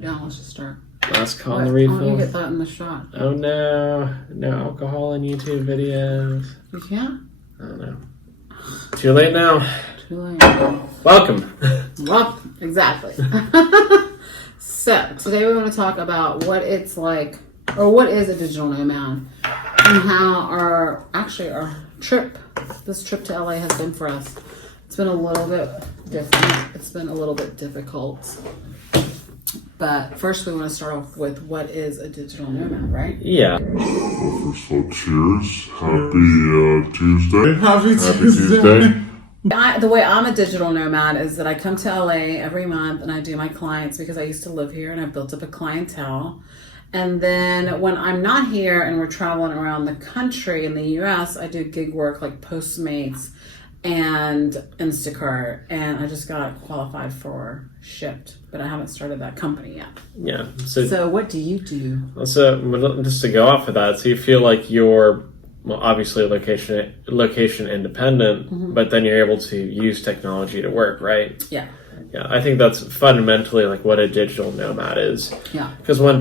Yeah, let's just start. Last call on the refill. Oh, you get that in the shot. Oh no. No alcohol in YouTube videos. You can't? I don't know. Too late now. Too late. Welcome. Well, exactly. So, today we want to talk about what it's like, or what is a digital nomad, and how this trip to LA has been for us. It's been a little bit different. It's been a little bit difficult. But first we want to start off with what is a digital nomad, right? Yeah. First of all, cheers. Happy Tuesday. Happy Tuesday. The way I'm a digital nomad is that I come to LA every month and I do my clients because I used to live here and I built up a clientele. And then when I'm not here and we're traveling around the country in the US, I do gig work like Postmates and Instacart. And I just got qualified for Shipped, but I haven't started that company yet. Yeah. So what do you do? So just to go off of that, so you feel like you're obviously location independent, but then you're able to use technology to work, right? Yeah. Yeah, I think that's fundamentally like what a digital nomad is. Yeah. Because when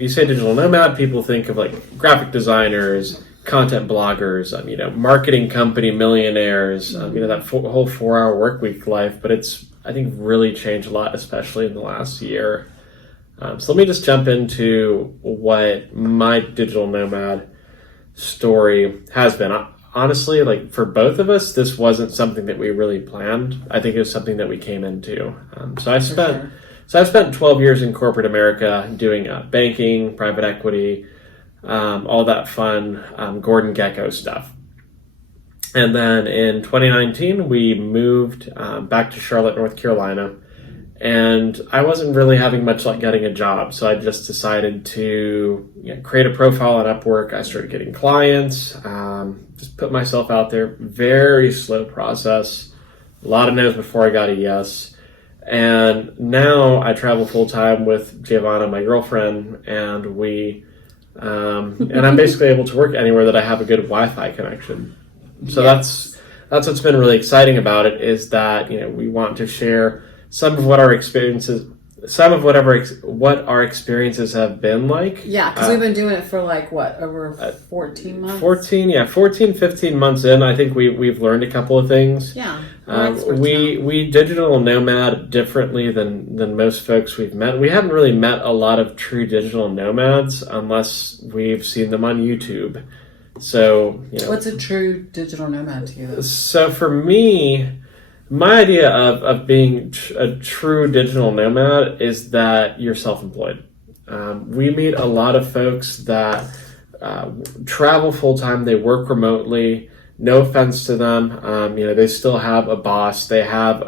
you say digital nomad, people think of like graphic designers, content bloggers, marketing company millionaires, that whole 4-hour work week life. But it's, I think, really changed a lot, especially in the last year. So let me just jump into what my digital nomad story has been. Honestly, like for both of us, this wasn't something that we really planned. I think it was something that we came into. So I've spent 12 years in corporate America doing banking, private equity, all that fun Gordon Gekko stuff. And then in 2019, we moved back to Charlotte, North Carolina. And I wasn't really having much luck getting a job, so I just decided to create a profile on Upwork. I started getting clients, just put myself out there. Very slow process, a lot of no's before I got a yes. And now I travel full time with Giovanna, my girlfriend, and and I'm basically able to work anywhere that I have a good Wi-Fi connection. So that's what's been really exciting about it, is that we want to share some of what our experiences have been like. Yeah, because we've been doing it for over 14 months? 15 months in, I think we've learned a couple of things. Yeah. We digital nomad differently than most folks we've met. We haven't really met a lot of true digital nomads unless we've seen them on YouTube. So, What's a true digital nomad to you? So for me, my idea of being a true digital nomad is that you're self-employed. We meet a lot of folks that travel full-time, they work remotely. No offense to them. They still have a boss. They have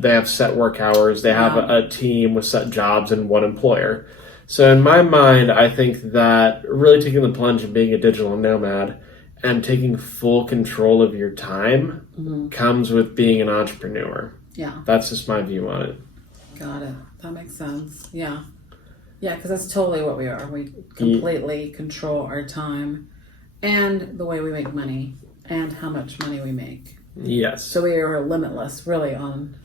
they have set work hours. They have a team with set jobs and one employer. So in my mind, I think that really taking the plunge and being a digital nomad and taking full control of your time comes with being an entrepreneur. Yeah. That's just my view on it. Got it. That makes sense. Yeah. Yeah, because that's totally what we are. We completely control our time and the way we make money and how much money we make. Yes. So we are limitless, really, on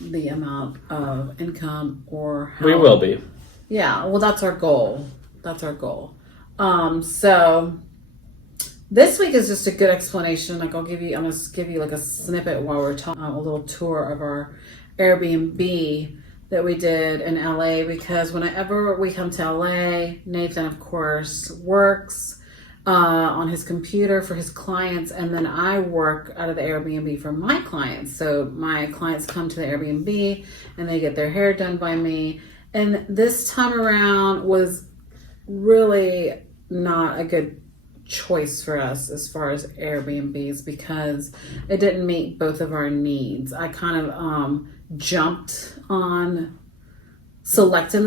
the amount of income or how... We will be. Yeah, well, that's our goal. So... This week is just a good explanation. I'm going to give you like a snippet while we're talking, a little tour of our Airbnb that we did in LA, because whenever we come to LA, Nathan, of course, works on his computer for his clients, and then I work out of the Airbnb for my clients. So my clients come to the Airbnb and they get their hair done by me. And this time around was really not a good choice for us as far as Airbnbs, because it didn't meet both of our needs. I kind of jumped on selecting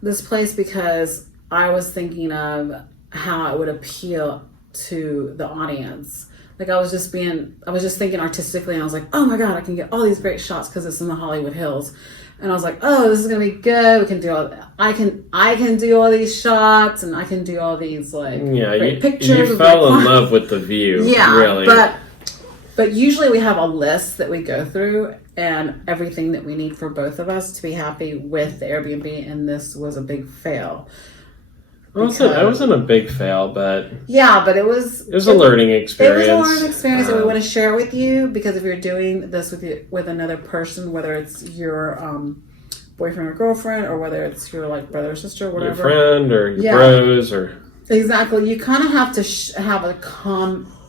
this place because I was thinking of how it would appeal to the audience. Like I was just thinking artistically, and I was like, oh my God, I can get all these great shots because it's in the Hollywood Hills. And I was like, oh, this is gonna be good. We can do all that. I can do all these shots, and I can do all these great pictures. You fell in love with the view. Yeah, really. But But usually we have a list that we go through and everything that we need for both of us to be happy with the Airbnb, and this was a big fail. I wasn't a big fail, but yeah, but it was a learning experience. It was a learning experience, and we want to share with you, because if you're doing this with another person, whether it's your boyfriend or girlfriend, or whether it's your like brother or sister, or whatever, your friend or your bros, or exactly, you kind of have to have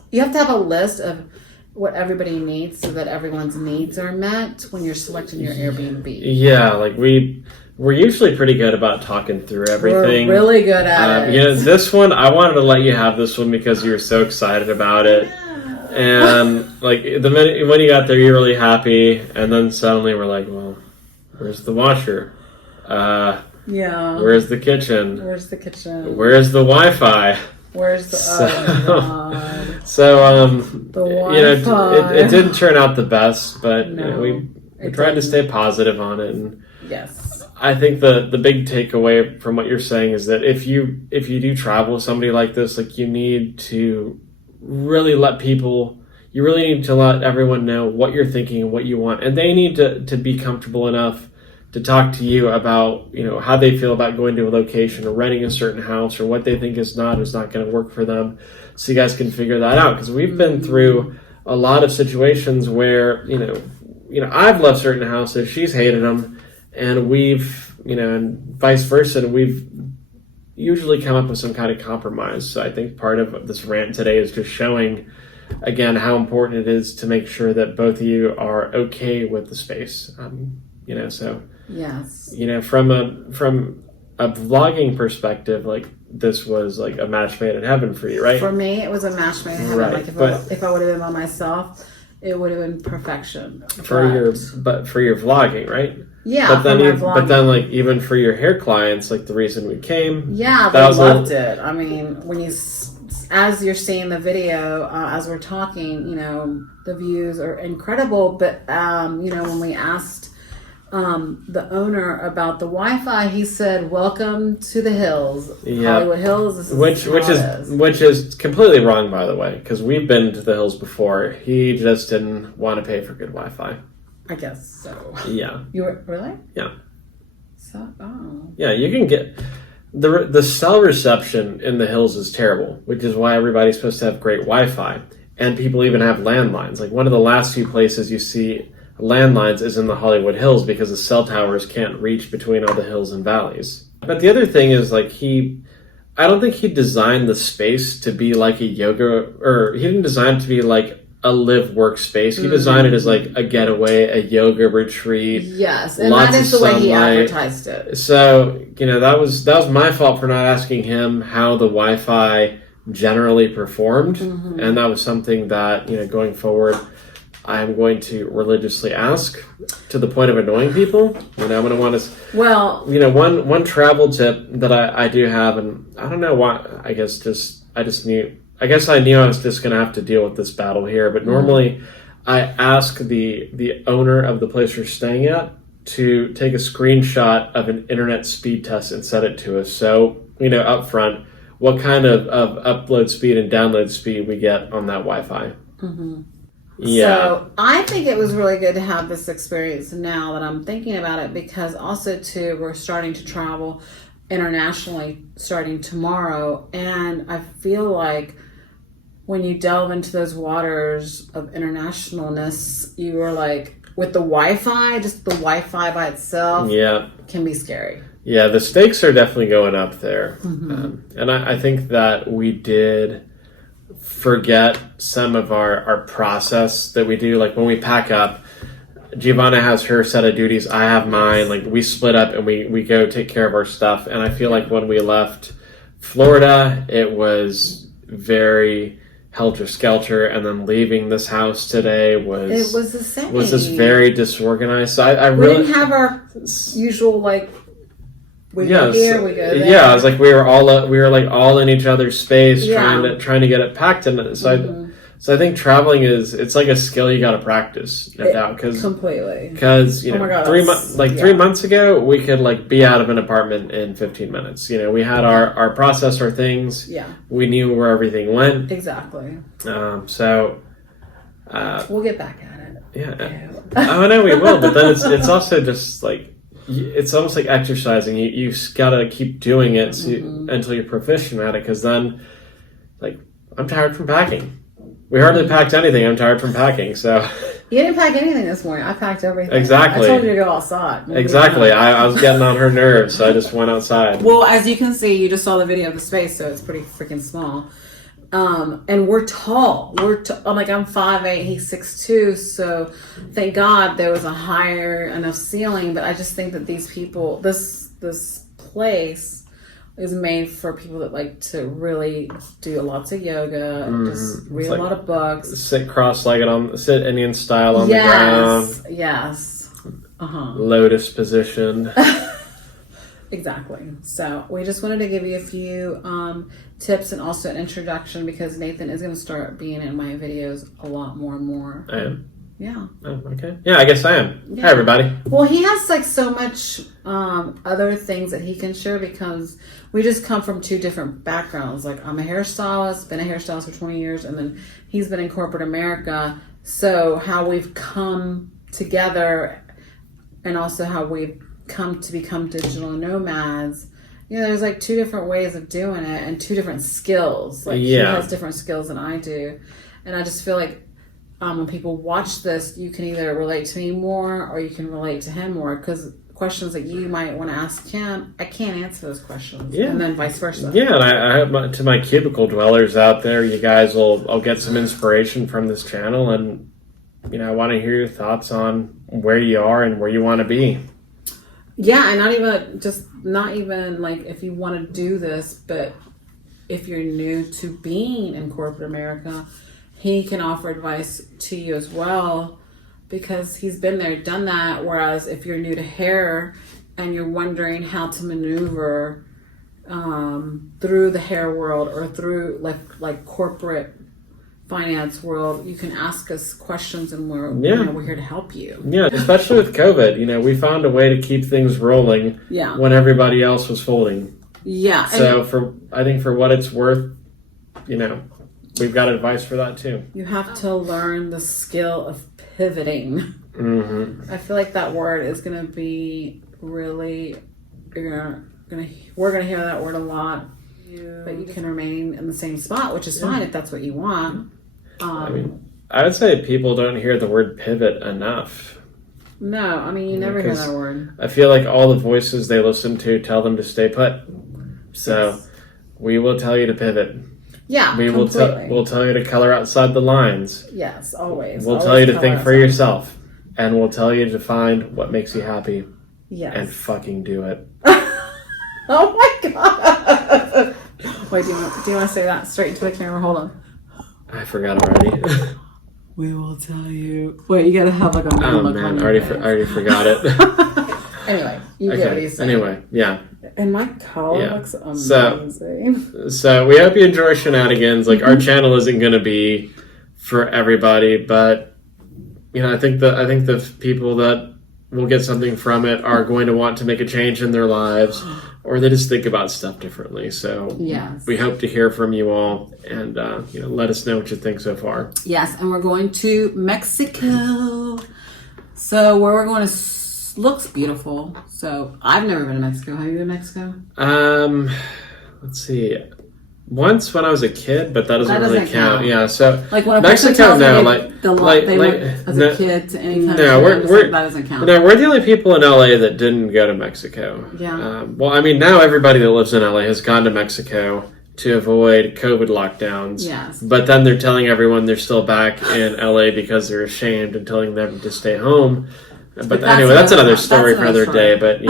you have to have a list of what everybody needs so that everyone's needs are met when you're selecting your Airbnb. Yeah, like we're usually pretty good about talking through everything. We're really good at it. This one, I wanted to let you have this one because you were so excited about it. And like the minute when you got there, you were really happy, and then suddenly we're like, well, where's the washer? Yeah. Where's the kitchen? Where's the kitchen? Where's the Wi-Fi? Where's the the Wi-Fi. It didn't turn out the best, but No, we tried to stay positive on it. And yes, I think the big takeaway from what you're saying is that if you do travel with somebody like this, like you need to really you really need to let everyone know what you're thinking and what you want, and they need to be comfortable enough to talk to you about, how they feel about going to a location or renting a certain house, or what they think is not going to work for them, so you guys can figure that out. Because we've been through a lot of situations where, I've left certain houses, she's hated them, and we've, and vice versa, and we've usually come up with some kind of compromise. So I think part of this rant today is just showing, again, how important it is to make sure that both of you are okay with the space. So yes, from a vlogging perspective, like this was like a match made in heaven for you, right? For me, it was a match made in heaven. Right, like if I would have been by myself, it would have been perfection. For your vlogging, right? Yeah, but then like even for your hair clients, like the reason we came, yeah, they loved it. I mean, as you're seeing the video, as we're talking, the views are incredible. But when we asked the owner about the Wi-Fi, he said, "Welcome to the hills, Hollywood Hills." This is which is completely wrong, by the way, because we've been to the hills before. He just didn't want to pay for good Wi-Fi. I guess so. Yeah. You were really? Yeah. So yeah, you can get the cell reception in the hills is terrible, which is why everybody's supposed to have great Wi-Fi, and people even have landlines. Like one of the last few places you see landlines is in the Hollywood Hills because the cell towers can't reach between all the hills and valleys. But the other thing is, like, I don't think he designed the space to be like a yoga, or he didn't design it to be like a live workspace. He designed it as like a getaway, a yoga retreat. Yes, and that is the way he advertised it. So, that was my fault for not asking him how the Wi-Fi generally performed. Mm-hmm. And that was something that, going forward, I'm going to religiously ask, to the point of annoying people. I'm going to want to... Well... one travel tip that I do have, and I don't know why, I guess I knew I was just going to have to deal with this battle here, but normally I ask the owner of the place we're staying at to take a screenshot of an internet speed test and send it to us. So, up front, what kind of upload speed and download speed we get on that Wi-Fi. Mm-hmm. Yeah. So I think it was really good to have this experience now that I'm thinking about it, because also too, we're starting to travel internationally starting tomorrow, and I feel like when you delve into those waters of internationalness, you are like, with the Wi-Fi, just the Wi-Fi by itself, can be scary. Yeah, the stakes are definitely going up there. Mm-hmm. And I think that we did forget some of our process that we do. Like when we pack up, Giovanna has her set of duties, I have mine. Like we split up and we go take care of our stuff. And I feel like when we left Florida, it was very helter-skelter, and then leaving this house today was the same. Was just very disorganized. So I we really didn't have our usual we go here, we go there. Yeah, I was like we were all in each other's space, trying to get it packed. And so I think traveling it's like a skill you got to practice, no doubt. Completely. Because 3 months ago we could be out of an apartment in 15 minutes. We had our process, our things. Yeah. We knew where everything went. Exactly. So We'll get back at it. Yeah. Oh, no, we will. But then it's also just like, it's almost like exercising. You've got to keep doing it until you're proficient at it. Because then, like, I'm tired from packing. We hardly packed anything. I'm tired from packing. So you didn't pack anything this morning. I packed everything. Exactly. I told you to go outside. Exactly. I was getting on her nerves, so I just went outside. Well, as you can see, you just saw the video of the space, so it's pretty freaking small. And we're tall. I'm 5'8", he's 6'2", so thank God there was a higher enough ceiling. But I just think that these people, this place is made for people that like to really do lots of yoga and just read a lot of books. Sit cross-legged sit Indian style on the ground. Yes. Lotus position. Exactly. So we just wanted to give you a few tips and also an introduction because Nathan is going to start being in my videos a lot more and more. I am. Yeah. Oh, okay. Yeah, I guess I am. Yeah. Hi, everybody. Well, he has like so much other things that he can share because we just come from two different backgrounds. Like I'm a hairstylist, been a hairstylist for 20 years, and then he's been in corporate America. So how we've come together and also how we've come to become digital nomads, there's like two different ways of doing it and two different skills. Like he has different skills than I do. And I just feel like when people watch this, you can either relate to me more or you can relate to him more because questions that you might want to ask him, I can't answer those questions. Yeah. And then vice versa. Yeah, and I hope to my cubicle dwellers out there, you guys I'll get some inspiration from this channel, and I want to hear your thoughts on where you are and where you want to be. Yeah, and not even like if you want to do this, but if you're new to being in corporate America, he can offer advice to you as well because he's been there, done that. Whereas if you're new to hair and you're wondering how to maneuver through the hair world or through like corporate finance world, you can ask us questions and we're here to help you. Yeah, especially with COVID, we found a way to keep things rolling when everybody else was folding. Yeah. So I think for what it's worth, we've got advice for that too. You have to learn the skill of pivoting. Mm-hmm. I feel like that word is going to be really, we're going to hear that word a lot. But you can remain in the same spot, which is fine if that's what you want. I would say people don't hear the word pivot enough. No, you never hear that word. I feel like all the voices they listen to tell them to stay put. So we will tell you to pivot. Yeah, we'll tell you to color outside the lines. Yes, always. We'll tell you to think for yourself. And we'll tell you to find what makes you happy. Yes. And fucking do it. Oh my God. Wait, do you want to say that straight into the camera? Hold on. I forgot already. We will tell you. Wait, you gotta have like a look on your face. I already forgot it. Anyway, you get what he's saying. Anyway, yeah. And my collar looks amazing. So we hope you enjoy shenanigans. Like our channel isn't going to be for everybody, but I think the people that will get something from it are going to want to make a change in their lives, or they just think about stuff differently. So we hope to hear from you all, and let us know what you think so far. Yes, and we're going to Mexico. So where we're going looks beautiful. So I've never been to Mexico. Have you been to Mexico? Let's see. Once when I was a kid, but that doesn't really count. Yeah, so like when Mexico, no, they went as a kid to any country. No, that doesn't count. No, we're the only people in LA that didn't go to Mexico. Yeah. Now everybody that lives in LA has gone to Mexico to avoid COVID lockdowns. Yes. But then they're telling everyone they're still back in LA because they're ashamed and telling them to stay home. But anyway, that's another story for another day. But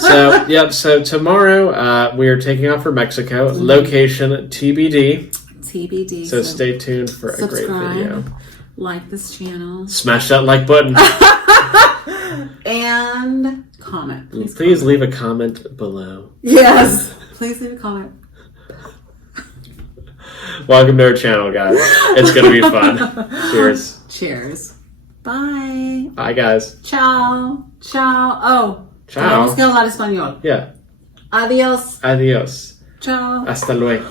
so tomorrow we are taking off for Mexico. Mm-hmm. Location TBD. TBD. So stay tuned for a great video. Like this channel. Smash that like button. And comment. Please leave a comment below. Yes. Please leave a comment. Welcome to our channel, guys. It's going to be fun. Cheers. Cheers. Bye. Bye, guys. Ciao. Ciao. Oh. Ciao. Tenemos que hablar español. Yeah. Adiós. Adiós. Ciao. Hasta luego.